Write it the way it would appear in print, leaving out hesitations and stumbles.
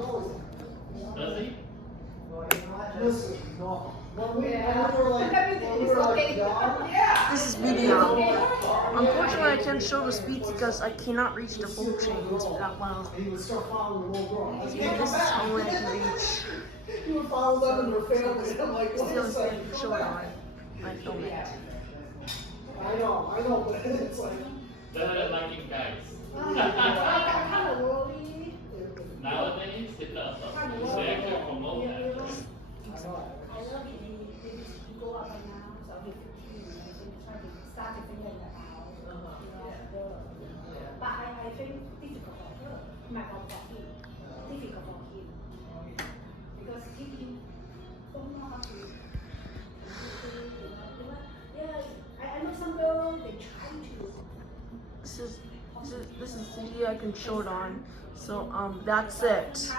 Does he? Listen, no. When we were like young, This is video. Unfortunately, I can't show the speeds because I cannot reach the full chains that well. he would start following the little girl. So this is only I can reach. He would follow them and their family. I'm like, It's what the only is thing I that? can show it on. I film it. I know, but it's like. Better liking guys. Nowadays, they actually promote that. I love it. He go up and down, so he try to start to figure it out. But I think difficult for her, not for him. Difficult for him because he don't know how to. Yeah, I know some girls they try to. This is the video I can show it on. So that's it.